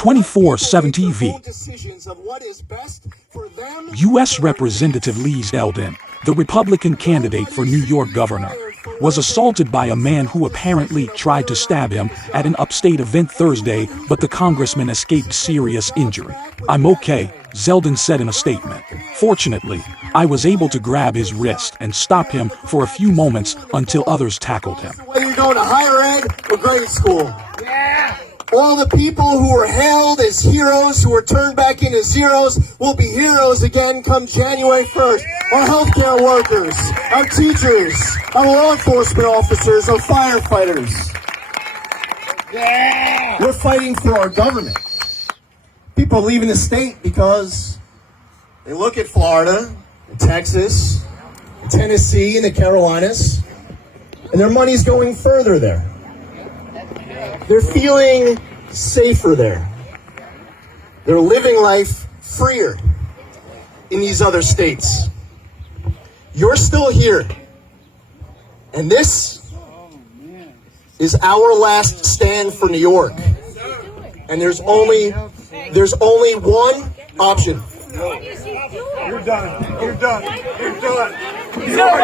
24/7 TV. U.S. Representative Zeldin, the Republican candidate for New York governor, was assaulted by a man who apparently tried to stab him at an upstate event Thursday, but the congressman escaped serious injury. "I'm okay," Zeldin said in a statement. "Fortunately, I was able to grab his wrist and stop him for a few moments until others tackled him." Whether you're going to higher ed or grade school. Yeah. All the people who were hailed as heroes, who were turned back into zeros, will be heroes again come January 1st. Our healthcare workers, our teachers, our law enforcement officers, our firefighters. Yeah. We're fighting for our government. People are leaving the state because they look at Florida, Texas, Tennessee, and the Carolinas, and their money's going further there. They're feeling safer there. They're living life freer in these other states. You're still here. And this is our last stand for New York. And there's only one option. You're done. You're done. You're done. He's done.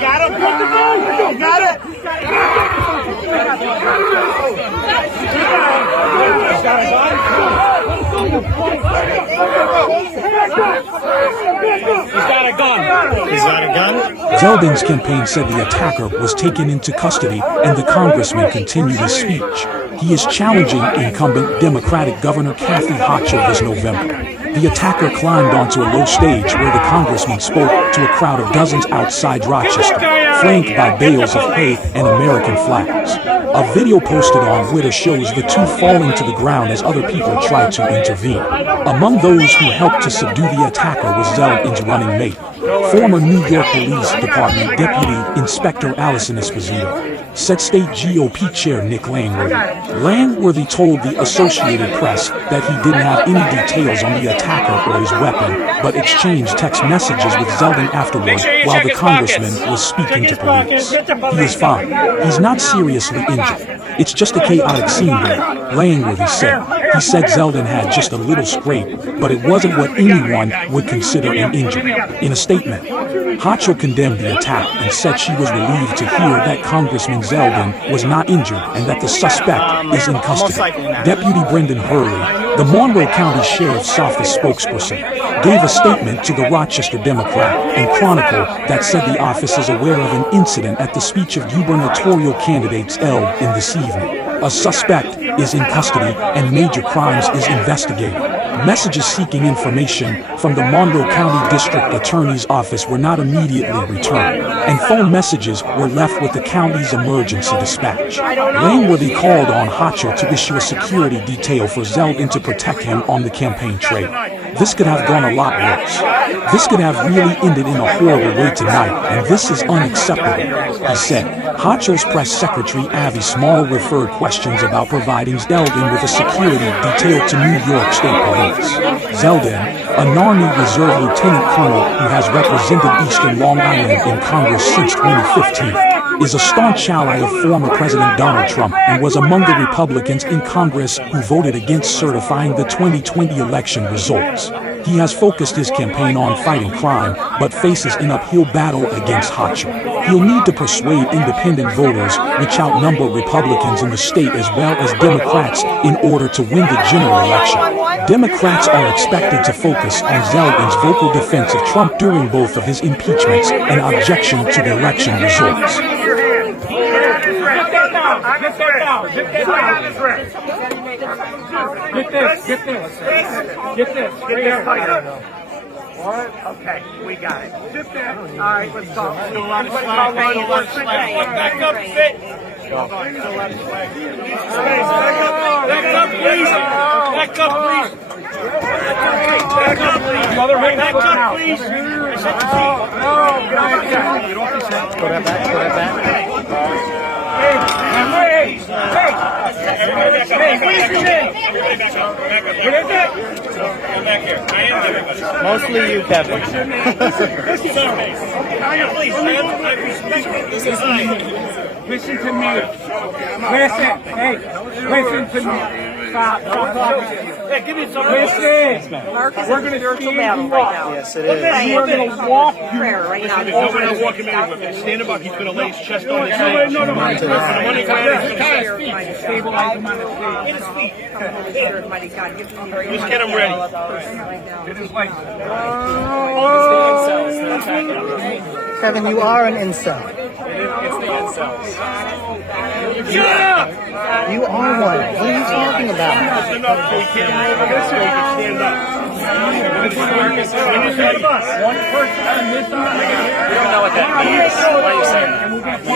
Got him. You got it. He's got a gun. He's got a gun? Zeldin's campaign said the attacker was taken into custody and the congressman continued his speech. He is challenging incumbent Democratic Governor Hochul this November. The attacker climbed onto a low stage where the congressman spoke to a crowd of dozens outside Rochester, flanked by bales of hay and American flags. A video posted on Twitter shows the two falling to the ground as other people tried to intervene. Among those who helped to subdue the attacker was Zeldin's running mate, former New York Police Department Deputy Inspector Alison Esposito, said State GOP Chair Nick Langworthy. Langworthy told the Associated Press that he didn't have any details on the attacker or his weapon, but exchanged text messages with Zeldin afterward while the congressman was speaking to police. "He is fine. He's not seriously injured. It's just a chaotic scene there," Langworthy said. He said Zeldin had just a little scrape, but it wasn't what anyone would consider an injury. In a statement, Hochul condemned the attack and said she was relieved to hear that Congressman Zeldin was not injured and that the suspect is in custody. Deputy Brendan Hurley, the Monroe County Sheriff's Office spokesperson, gave a statement to the Rochester Democrat and Chronicle that said the office is aware of an incident at the speech of gubernatorial candidates held in this evening. A suspect is in custody and major crimes is investigated. Messages seeking information from the Monroe County District Attorney's Office were not immediately returned, and phone messages were left with the county's emergency dispatch. Langworthy called on Hochul to issue a security detail for Zeldin to protect him on the campaign trail. "This could have gone a lot worse. This could have really ended in a horrible way tonight, and this is unacceptable," he said. Hochul's press secretary Avi Small referred questions about providing Zeldin with a security detail to New York State Police. Zeldin, an Army Reserve Lieutenant Colonel who has represented Eastern Long Island in Congress since 2015, is a staunch ally of former President Donald Trump and was among the Republicans in Congress who voted against certifying the 2020 election results. He has focused his campaign on fighting crime, but faces an uphill battle against Hochul. He'll need to persuade independent voters, which outnumber Republicans in the state as well as Democrats, in order to win the general election. Democrats are expected to focus on Zeldin's vocal defense of Trump during both of his impeachments and objection to the election results. Get this. What? Okay, we got it. All right, let's go. Back up, sit. Back up, please. Back up, please. Mother, back up, please. No, put that back. Hey, mostly you, Kevin. Please, man. I respect this. Listen to me. Listen. Hey, listen to me. Stop. Don't talk. Hey, give me some. Listen. We're going to spiritual battle right now. Yes, it is. We're going to walk you. Prayer right now. Nobody's walking in with him. Stand him up. He's going to lay his chest on his head. No. Stabilize him on his feet. Just get him ready. Get his legs. Kevin, you are an incel. It's the incels. You are one. What are you talking about? Stand up so he can't move over this way. He can stand up. One person on this side. You don't know what that means. Why are you saying that?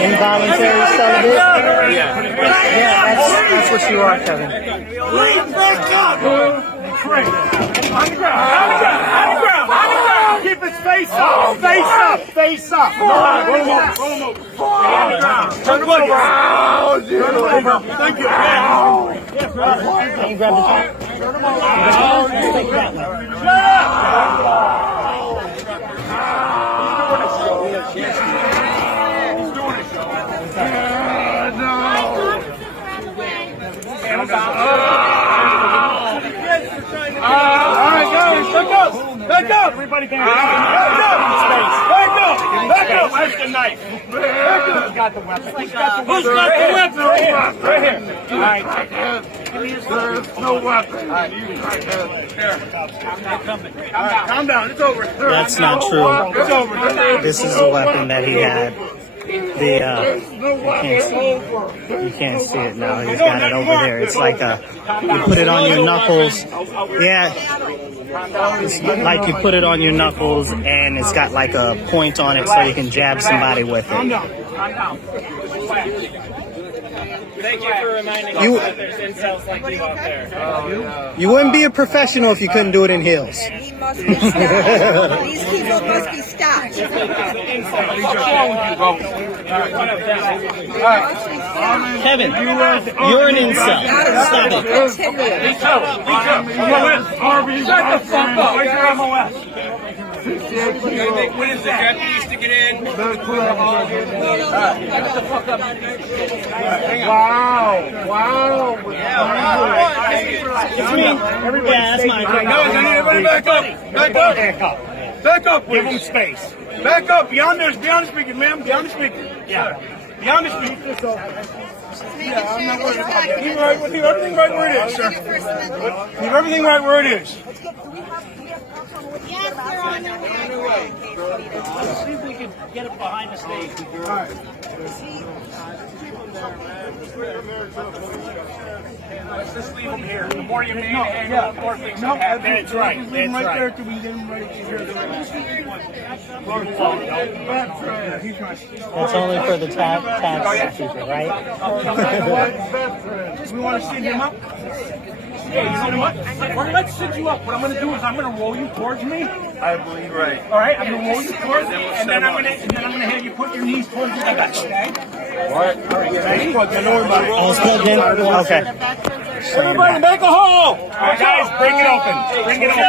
Involuntary celibate? Yeah. Yeah, that's what you are, Kevin. Lean back up! Great. On the ground. On the ground. On the ground. On the ground. Keep his face up. Face up. Face up. Come on. Roll him over. Roll him over. On the ground. Turn him over. Turn him over. Thank you. Can you grab the top? Turn him over. Back up! Everybody back up! Back up! Where's the knife? Who's got the weapon? Who's got the weapon? Right here. All right. There's no weapon. Calm down. It's over. That's not true. It's over. This is the weapon that he had. You can't see it now. He's got it over there. It's like you put it on your knuckles. Yeah. It's like you put it on your knuckles and it's got like a point on it so you can jab somebody with it. Calm down. Thank you for reminding us that there's incels like you out there. You wouldn't be a professional if you couldn't do it in heels. He must be stopped. These people must be stopped. Kevin, you're an incel. Stop it. Me too. Shut the fuck up. Where's your MOS? When is the deputies to get in? Shut the fuck up. Wow. It's me. Everybody, that's my Guys, I need everybody back up. Back up, please. Give them space. Back up. Beyond the speaker, ma'am. Beyond the speaker. Yeah. Beyond the speaker. Yeah, I'm not worried about that. Leave everything right where it is, sir. Leave everything right where it is. Yes, they're on their way. Let's see if we can get it behind the stage. All right. Let's just leave them here. The more you manhandle, the more things can happen. That's right. That's right. That's only for the tax people, right? We want to sit him up? Yeah, you sit him up? Well, let's sit you up. What I'm going to do is I'm going to roll you towards me. I believe right. All right, I'm going to roll you towards me, and then I'm going to have you put your knees towards me like that, okay? All right. Ready? All plugged in? Okay. Everybody, make a hole! All right, guys, break it open. Bring it open.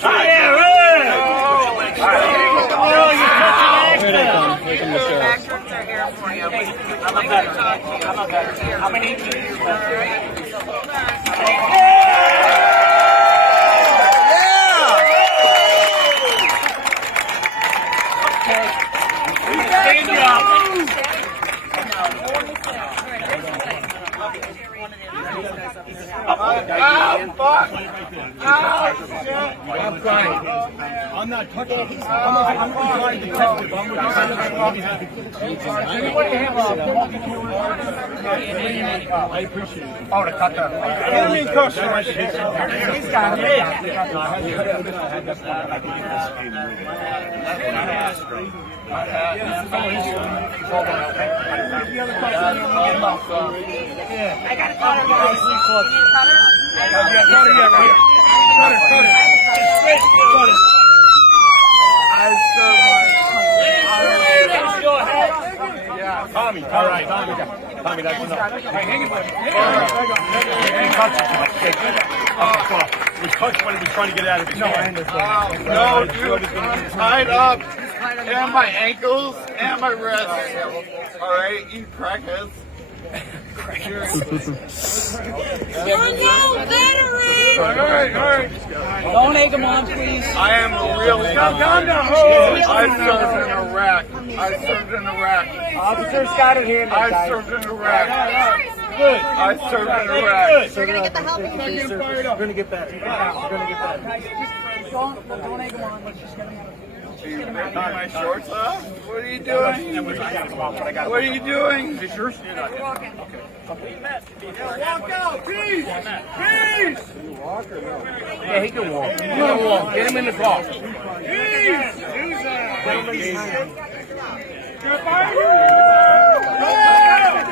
Quiet! How many? I'm trying. I'm not touching. I'm trying to detective. I'm I appreciate it. Oh, to cut that. Enemy customer. He's got it. I got a cutter. You need a cutter? Tommy, all right, Tommy, that's enough. Hey, hang it, buddy. Hang it. touched when he was trying to get out of his hand. No, dude, I'm tied up. And my ankles and my wrists. All right, you crackheads. You're no veteran! All right. Don't egg him on, please. I am really. Calm down. I served in Iraq. Officer's got it here. I served in Iraq. Good. I served in Iraq. We're gonna get the help we need. We're gonna get that. Don't egg him on. Let's just get him out. Are you taking my shorts off? What are you doing? What are you doing? Is this yours? Walk out, please! Please! Yeah, he can walk. Get him in the car. Please!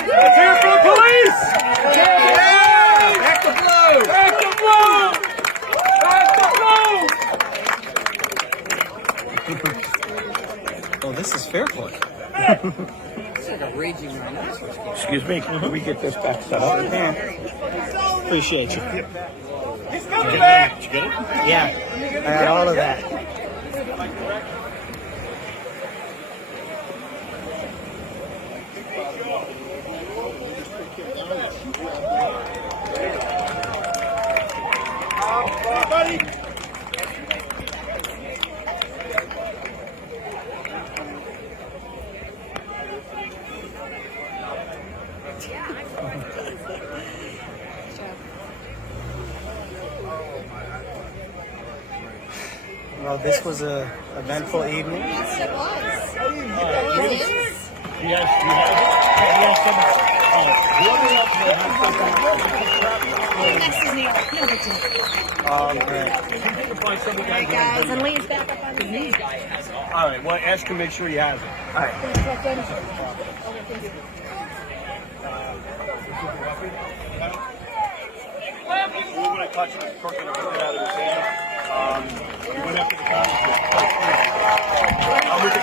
Let's hear it for the police! Back the blow! Back the blow! Back the blow! Oh, this is fair play. Excuse me, can we get this back set up? Appreciate you. He's coming back! Did you get it? Yeah, I had all of that. Buddy! Well, this was a eventful evening. Yes, it was. Yes, Next is Neil. He'll get you. All right. Alright, guys, and Lee's back up on his knees. All right, well, ask him, make sure he has it. We were going to touch him, the clerk going to get it out of his hand. We went after the congressman. I'm with the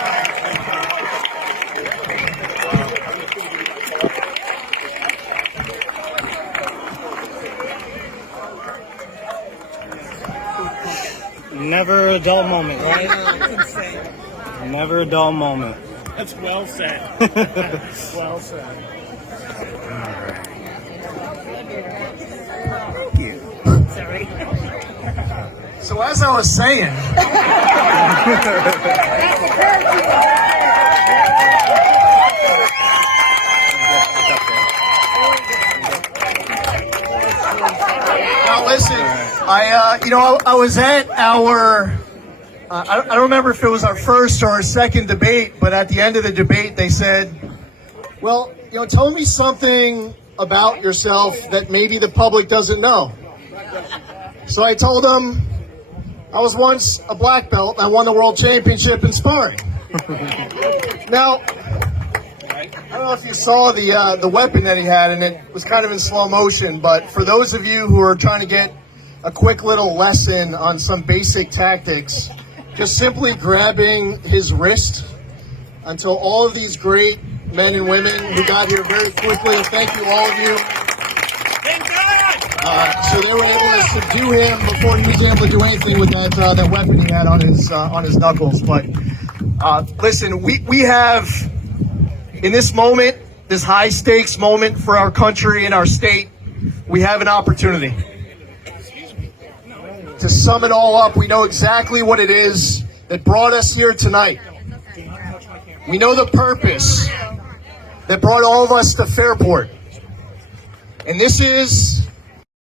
Never a dull moment, right? Never a dull moment. That's well said. Well said. So as I was saying, now listen, I was at our, I don't remember if it was our first or our second debate, but at the end of the debate they said, well, tell me something about yourself that maybe the public doesn't know. So I told them I was once a black belt and I won the world championship in sparring. Now, I don't know if you saw the weapon that he had, and it was kind of in slow motion, but for those of you who are trying to get a quick little lesson on some basic tactics, just simply grabbing his wrist until all of these great men and women who got here very quickly, thank you, all of you. So they were able to subdue him before he was able to do anything with that weapon he had on his knuckles. But listen, we have, in this moment, this high stakes moment for our country and our state, we have an opportunity. To sum it all up, we know exactly what it is that brought us here tonight. We know the purpose that brought all of us to Fairport. And this is